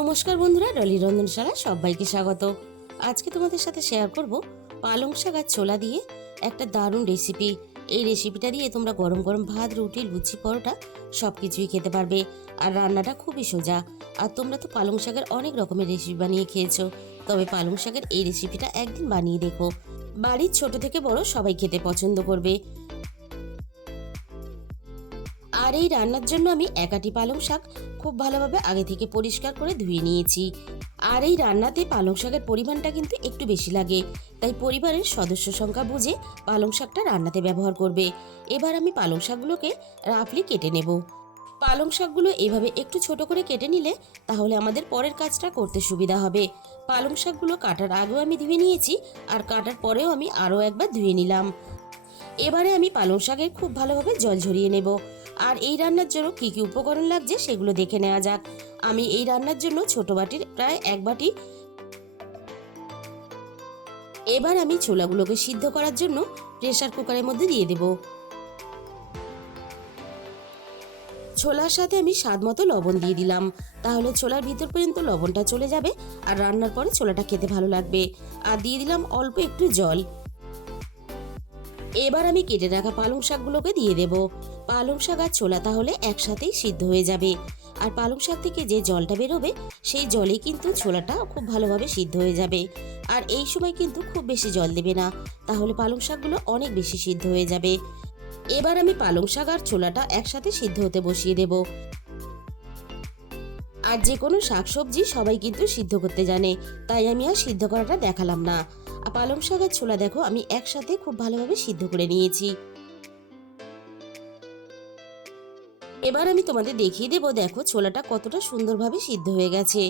নমস্কার বন্ধুরা, রলি রন্ধনশালা সবাইকে স্বাগত। আজকে তোমাদের সাথে শেয়ার করব পালং শাক আর ছোলা দিয়ে একটা দারুণ রেসিপি এই রেসিপিটা দিয়ে তোমরা গরম গরম ভাত, রুটি, লুচি, পরোটা সব কিছুই খেতে পারবে আর রান্নাটা খুবই সোজা। আর তোমরা তো পালং শাকের অনেক রকমের রেসিপি বানিয়ে খেয়েছো, তবে পালং শাকের এই রেসিপিটা একদিন বানিয়ে দেখো। বাড়ির ছোট থেকে বড় সবাই খেতে পছন্দ করবে। আর এই রান্নার জন্য আমি একাটি পালং শাক খুব ভালোভাবে আগে থেকে পরিষ্কার করে ধুয়ে নিয়েছি। আর এই রান্নাতে পালং শাকের পরিমাণটা কিন্তু একটু বেশি লাগে। তাই পরিবারের সদস্য সংখ্যা বুঝে পালং শাকটা রান্নাতে ব্যবহার করবে। এবার আমি পালং শাকগুলোকে রাফলি কেটে নেব। পালং শাকগুলো এভাবে একটু ছোট করে কেটে নিলে তাহলে আমাদের পরের কাজটা করতে সুবিধা হবে। পালং শাকগুলো কাটার আগেও আমি ধুয়ে নিয়েছি আর কাটার পরেও আমি আরও একবার ধুয়ে নিলাম। এবারে আমি পালং শাকের খুব ভালোভাবে জল ঝরিয়ে নেব। আর এই রান্নার জন্য কী কী উপকরণ লাগছে সেগুলো দেখে নেওয়া যাক। আমি এই রান্নার জন্য ছোট বাটির প্রায় এক বাটি এবার আমি ছোলাগুলোকে সিদ্ধ করার জন্য প্রেসার কুকারের মধ্যে দিয়ে দেব। ছোলার সাথে আমি স্বাদ মতো লবণ দিয়ে দিলাম। তাহলে ছোলার ভিতর পর্যন্ত লবণটা চলে যাবে আর রান্নার পরে ছোলাটা খেতে ভালো লাগবে। আর দিয়ে দিলাম অল্প একটু জল। এবার আমি কেটে রাখা পালং শাকগুলোকে দিয়ে দেব। পালং শাক আর ছোলা তাহলে একসাথেই সিদ্ধ হয়ে যাবে। আর পালং শাক থেকে যে জলটা বেরোবে, সেই জলে কিন্তু ছোলাটা খুব ভালোভাবে সিদ্ধ হয়ে যাবে। আর এই সময় কিন্তু খুব বেশি জল দেবে না, তাহলে পালং শাকগুলো অনেক বেশি সিদ্ধ হয়ে যাবে। এবার আমি পালং শাক আর ছোলাটা একসাথে সিদ্ধ হতে বসিয়ে দেব। আর যে কোনো শাকসবজি সবাই কিন্তু সিদ্ধ করতে জানে, তাই আমি আর সিদ্ধ করাটা দেখালাম না। আর পালং শাক আর ছোলা দেখো, আমি একসাথে খুব ভালোভাবে সিদ্ধ করে নিয়েছি। এবার আমি তোমাদের দেখিয়ে দেবো, দেখো ছোলাটা কতটা সুন্দরভাবে সিদ্ধ হয়ে গেছে।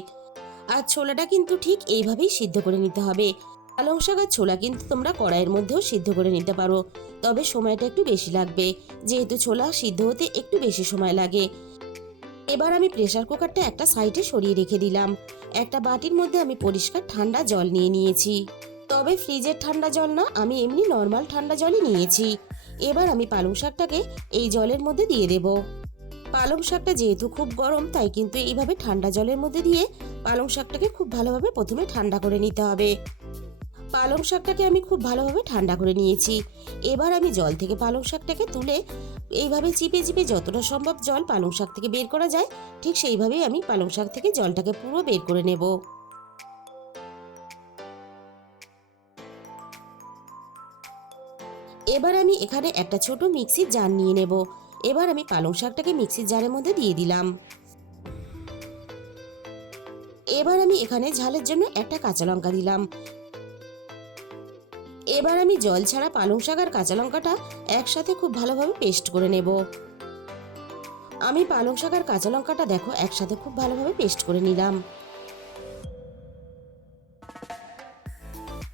আর ছোলাটা কিন্তু ঠিক এইভাবেই সিদ্ধ করে নিতে হবে। পালং শাক আর ছোলা কিন্তু তোমরা কড়াইয়ের মধ্যেও সিদ্ধ করে নিতে পারো, তবে সময়টা একটু বেশি লাগবে। যেহেতু ছোলা সিদ্ধ হতে একটু বেশি সময় লাগে। এবার আমি প্রেসার কুকারটা একটা সাইডে সরিয়ে রেখে দিলাম। একটা বাটির মধ্যে আমি পরিষ্কার ঠান্ডা জল নিয়ে নিয়েছি। তবে ফ্রিজের ঠান্ডা জল না, আমি এমনি নর্মাল ঠান্ডা জলই নিয়েছি। এবার আমি পালং শাকটাকে এই জলের মধ্যে দিয়ে দেব। পালং শাকটা যেহেতু খুব গরম, তাই কিন্তু এইভাবে ঠান্ডা জলের মধ্যে দিয়ে পালং শাকটাকে খুব ভালোভাবে প্রথমে ঠান্ডা করে নিতে হবে। পালং শাকটাকে আমি খুব ভালোভাবে ঠান্ডা করে নিয়েছি। এবার আমি জল থেকে পালং শাকটাকে তুলে এইভাবে চিপে চিপে যতটা সম্ভব জল পালং শাক থেকে বের করা যায়, ঠিক সেইভাবেই আমি পালং শাক থেকে জলটাকে পুরো বের করে নেব। এবার আমি এখানে একটা ছোট মিক্সির জার নিয়ে নেব। এবার আমি পালং শাকটাকে মিক্সির জারের মধ্যে দিয়ে দিলাম। এবার আমি এখানে ঝালের জন্য একটা কাঁচা লঙ্কা দিলাম। এবার আমি জল ছাড়া পালং শাক আর কাঁচা লঙ্কাটা একসাথে খুব ভালোভাবে পেস্ট করে নেব। আমি পালং শাক আর কাঁচা লঙ্কাটা দেখো একসাথে খুব ভালোভাবে পেস্ট করে নিলাম।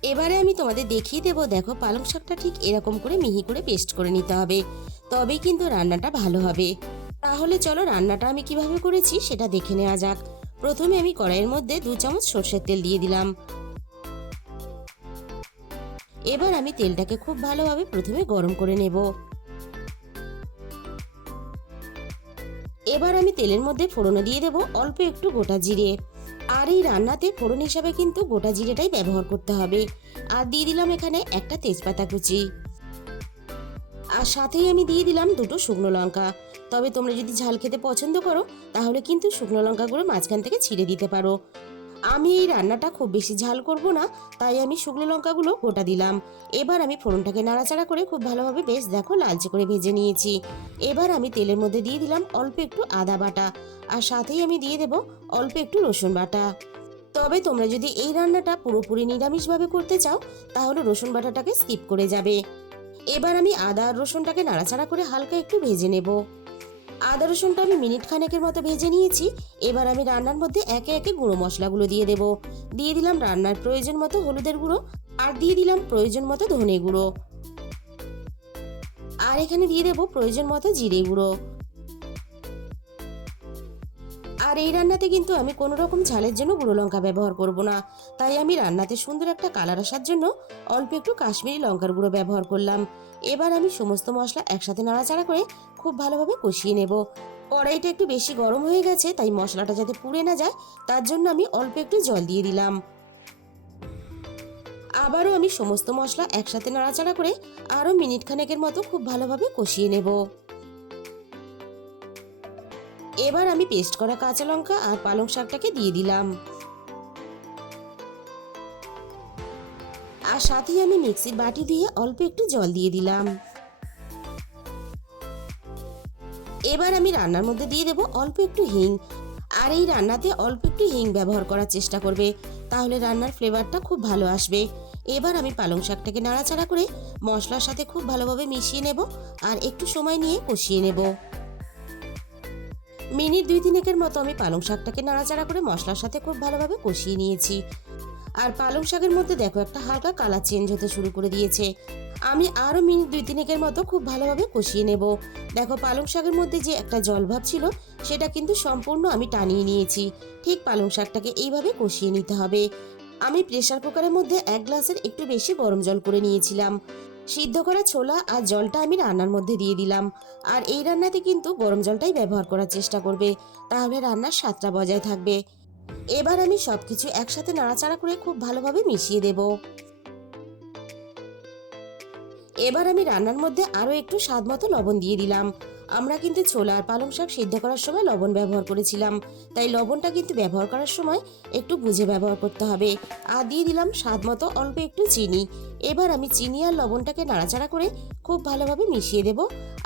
এবারে আমি তোমাদের দেখিয়ে দেবো, দেখো পালং শাকটা ঠিক এরকম করে মিহি করে পেস্ট করে নিতে হবে। তবে কিন্তু রান্নাটা ভালো হবে। তাহলে চলো রান্নাটা আমি কীভাবে করেছি সেটা দেখে নেওয়া যাক। প্রথমে আমি কড়াইয়ের মধ্যে দু চামচ সর্ষের তেল দিয়ে দিলাম। এবার আমি তেলটাকে খুব ভালোভাবে প্রথমে গরম করে নেব। এবার আমি তেলের মধ্যে ফোড়নে দিয়ে দেব অল্প একটু গোটা জিরে। আর এই রান্নাতে ফোড়ন হিসাবে কিন্তু গোটা জিরেটাই ব্যবহার করতে হবে। আর দিয়ে দিলাম এখানে একটা তেজপাতা কুচি। আর সাথেই আমি দিয়ে দিলাম দুটো শুকনো লঙ্কা। তবে তোমরা যদি ঝাল খেতে পছন্দ করো, তাহলে কিন্তু শুকনো লঙ্কাগুলো মাঝখান থেকে ছিঁড়ে দিতে পারো। আমি এই রান্নাটা খুব বেশি ঝাল করব না, তাই আমি শুকনো লঙ্কাগুলো গোটা দিলাম। এবার আমি ফোড়নটাকে নাড়াচাড়া করে খুব ভালোভাবে বেশ দেখো লালচে করে ভেজে নিয়েছি। এবার আমি তেলের মধ্যে দিয়ে দিলাম অল্প একটু আদা বাটা, আর সাথেই আমি দিয়ে দেব অল্প একটু রসুন বাটা। তবে তোমরা যদি এই রান্নাটা পুরোপুরি নিরামিষভাবে করতে চাও, তাহলে রসুন বাটাটাকে স্কিপ করে যাবে। এবার আমি আদা আর রসুনটাকে নাড়াচাড়া করে হালকা একটু ভেজে নেব। আদা রসুনটা আমি মিনিট খানেকের মতো ভেজে নিয়েছি। এবার আমি রান্নার মধ্যে একে একে গুঁড়ো মশলাগুলো দিয়ে দেব। দিয়ে দিলাম রান্নার প্রয়োজন মতো হলুদের গুঁড়ো আর দিয়ে দিলাম প্রয়োজন মতো ধনে গুঁড়ো। আর এখানে দিয়ে দেব প্রয়োজন মতো জিরে গুঁড়ো। আর এই রান্নাতে কিন্তু আমি কোনো রকম ঝালের জন্য গুঁড়ো লঙ্কা ব্যবহার করব না। তাই আমি রান্নাতে সুন্দর একটা কালার আসার জন্য অল্প একটু কাশ্মীরি লঙ্কার গুঁড়ো ব্যবহার করলাম। এবার আমি সমস্ত মশলা একসাথে নাড়াচাড়া করে খুব ভালোভাবে কষিয়ে নেব। কড়াইটা একটু বেশি গরম হয়ে গেছে, তাই মশলাটা যাতে পুড়ে না যায়, তার জন্য আমি অল্প একটু জল দিয়ে দিলাম। আবারও আমি সমস্ত মশলা একসাথে নাড়াচাড়া করে আরও মিনিট খানেকের মতো খুব ভালোভাবে কষিয়ে নেব। এবার আমি পেস্ট করা কাঁচা লঙ্কা আর পালং শাকটাকে দিয়ে দিলাম। আর সাথেই আমি মিক্সির বাটি দিয়ে অল্প একটু জল দিয়ে দিলাম। এবার আমি রান্নার মধ্যে দিয়ে দেব অল্প একটু হিং। আর এই রান্নাতে অল্প একটু হিং ব্যবহার করার চেষ্টা করবে, তাহলে রান্নার ফ্লেভারটা খুব ভালো আসবে। এবার আমি পালং শাকটাকে নাড়াচাড়া করে মশলার সাথে খুব ভালোভাবে মিশিয়ে নেব আর একটু সময় নিয়ে কষিয়ে নেব। মিনিট দুই তিনেকের মতো আমি পালং শাকটাকে নাড়াচাড়া করে মশলার সাথে খুব ভালোভাবে কষিয়ে নিয়েছি। আর পালং শাকের মধ্যে দেখো একটা হালকা কালার চেঞ্জ হতে শুরু করে দিয়েছে। আমি আরও মিনিট দুই তিনেকের মতো খুব ভালোভাবে কষিয়ে নেব। দেখো পালং শাকের মধ্যে যে একটা জলভাব ছিল, সেটা কিন্তু সম্পূর্ণ আমি টানিয়ে নিয়েছি। ঠিক পালং শাকটাকে এইভাবে কষিয়ে নিতে হবে। আমি প্রেসার কুকারের মধ্যে এক গ্লাসের একটু বেশি গরম জল করে নিয়েছিলাম। সিদ্ধ করা ছোলা আর জলটা আমি রান্নার মধ্যে দিয়ে দিলাম। আর এই রান্নাতে কিন্তু গরম জলটাই ব্যবহার করার চেষ্টা করবে। তাহলে রান্নার স্বাদটা বজায় থাকবে। এবার আমি সবকিছু একসাথে নাড়াচাড়া করে খুব ভালোভাবে মিশিয়ে দেব। এবার আমি রান্নার মধ্যে আরও একটু স্বাদ মতো লবণ দিয়ে দিলাম। আমরা কিন্তু ছোলা আর পালং শাক সিদ্ধ করার সময় লবণ ব্যবহার করেছিলাম। তাই লবণটা কিন্তু ব্যবহার করার সময় একটু বুঝে ব্যবহার করতে হবে। আর দিয়ে দিলাম স্বাদ মতো অল্প একটু চিনি। এবার আমি চিনি আর লবণটাকে নাড়াচাড়া করে খুব ভালোভাবে মিশিয়ে দেব।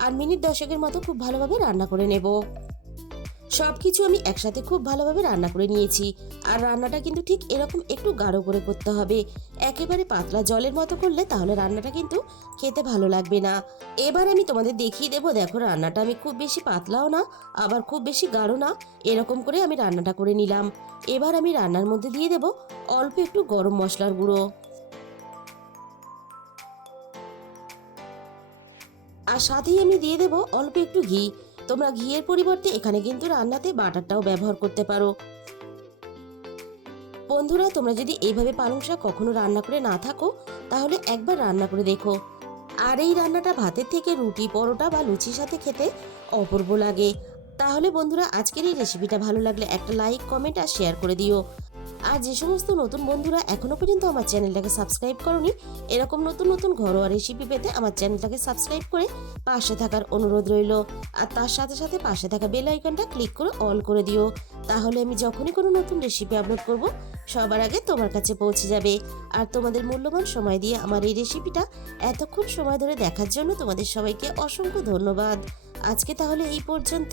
আর মিনিট দশকের মতো খুব ভালোভাবে রান্না করে নেব। সব কিছু আমি একসাথে খুব ভালোভাবে রান্না করে নিয়েছি। আর রান্নাটা কিন্তু ঠিক এরকম একটু গাঢ় করে করতে হবে। একেবারে পাতলা জলের মতো করলে তাহলে রান্নাটা কিন্তু খেতে ভালো লাগবে না। এবার আমি তোমাদের দেখিয়ে দেবো, দেখো রান্নাটা আমি খুব বেশি পাতলাও না, আবার খুব বেশি গাঢ় না, এরকম করে আমি রান্নাটা করে নিলাম। এবার আমি রান্নার মধ্যে দিয়ে দেব অল্প একটু গরম মশলার গুঁড়ো। আর সাথেই আমি দিয়ে দেব অল্প একটু ঘি। তোমরা ঘিয়ের পরিবর্তে এখানে কিন্তু রান্নাতে বাটারটাও ব্যবহার করতে পারো। বন্ধুরা, তোমরা যদি এইভাবে পালং শাক কখনো রান্না করে না থাকো, তাহলে একবার রান্না করে দেখো। আর এই রান্নাটা ভাতের থেকে রুটি, পরোটা বা লুচির সাথে খেতে অপূর্ব লাগে। তাহলে বন্ধুরা, আজকের এই রেসিপিটা ভালো লাগলে একটা লাইক কমেন্ট আর শেয়ার করে দিও। আর যে সমস্ত নতুন বন্ধুরা এখনও পর্যন্ত আমার চ্যানেলটাকে সাবস্ক্রাইব করনি, এরকম নতুন নতুন ঘরোয়া রেসিপি পেতে আমার চ্যানেলটাকে সাবস্ক্রাইব করে পাশে থাকার অনুরোধ রইল। আর তার সাথে সাথে পাশে থাকা বেল আইকনটা ক্লিক করে অল করে দিও। তাহলে আমি যখনই কোনো নতুন রেসিপি আপলোড করব, সবার আগে তোমার কাছে পৌঁছে যাবে। আর তোমাদের মূল্যবান সময় দিয়ে আমার এই রেসিপিটা এতক্ষণ সময় ধরে দেখার জন্য তোমাদের সবাইকে অসংখ্য ধন্যবাদ। আজকে তাহলে এই পর্যন্ত।